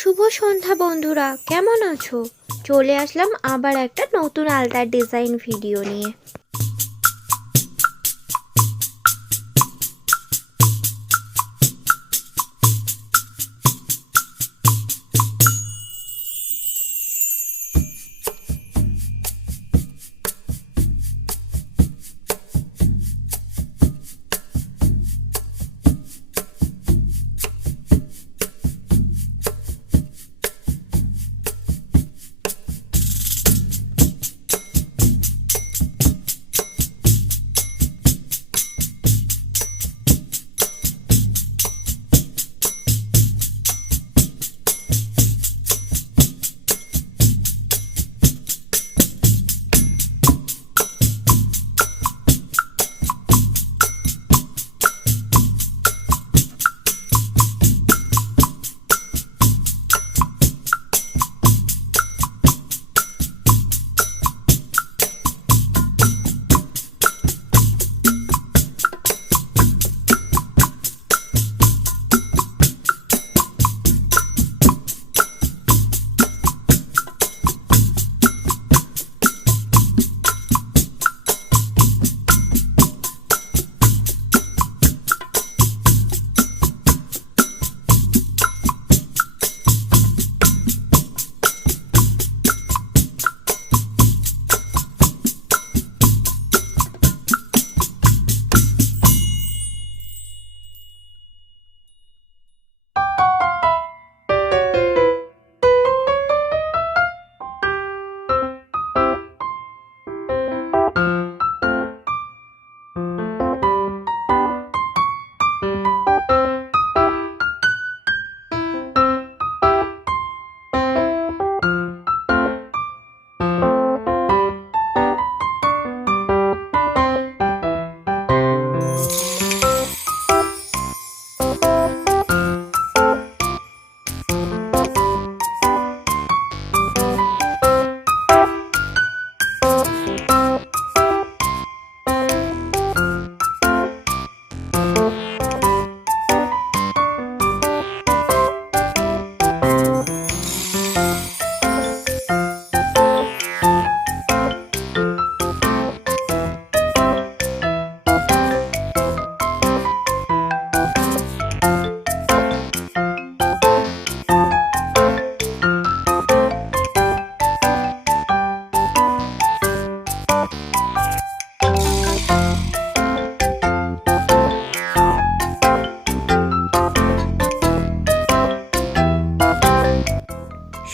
শুভ সন্ধ্যা বন্ধুরা, কেমন আছো? চলে আসলাম আবার একটা নতুন আলতা ডিজাইন ভিডিও নিয়ে।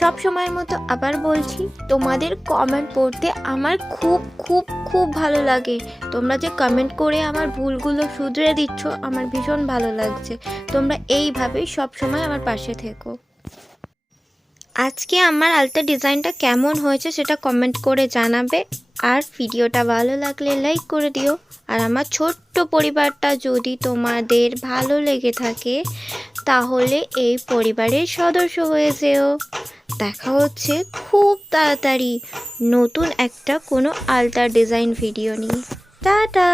সব সময়ের মতো আবার বলছি, তোমাদের কমেন্ট পড়তে আমার খুব খুব খুব ভালো লাগে। তোমরা যে কমেন্ট করে আমার ভুলগুলো শুধরে দিচ্ছ, আমার ভীষণ ভালো লাগছে। তোমরা এইভাবেই সব সময় আমার পাশে থেকো। আজকে আমার আলতা ডিজাইনটা কেমন হয়েছে সেটা কমেন্ট করে জানাবে, আর ভিডিওটা ভালো লাগলে লাইক করে দিও। আর আমার ছোট্ট পরিবারটা যদি তোমাদের ভালো লেগে থাকে তাহলে এই পরিবারের সদস্য হয়ে যেও। দেখা হচ্ছে খুব তাড়াতাড়ি নতুন একটা কোনো আলতা ডিজাইন ভিডিও নিয়ে। টাটা।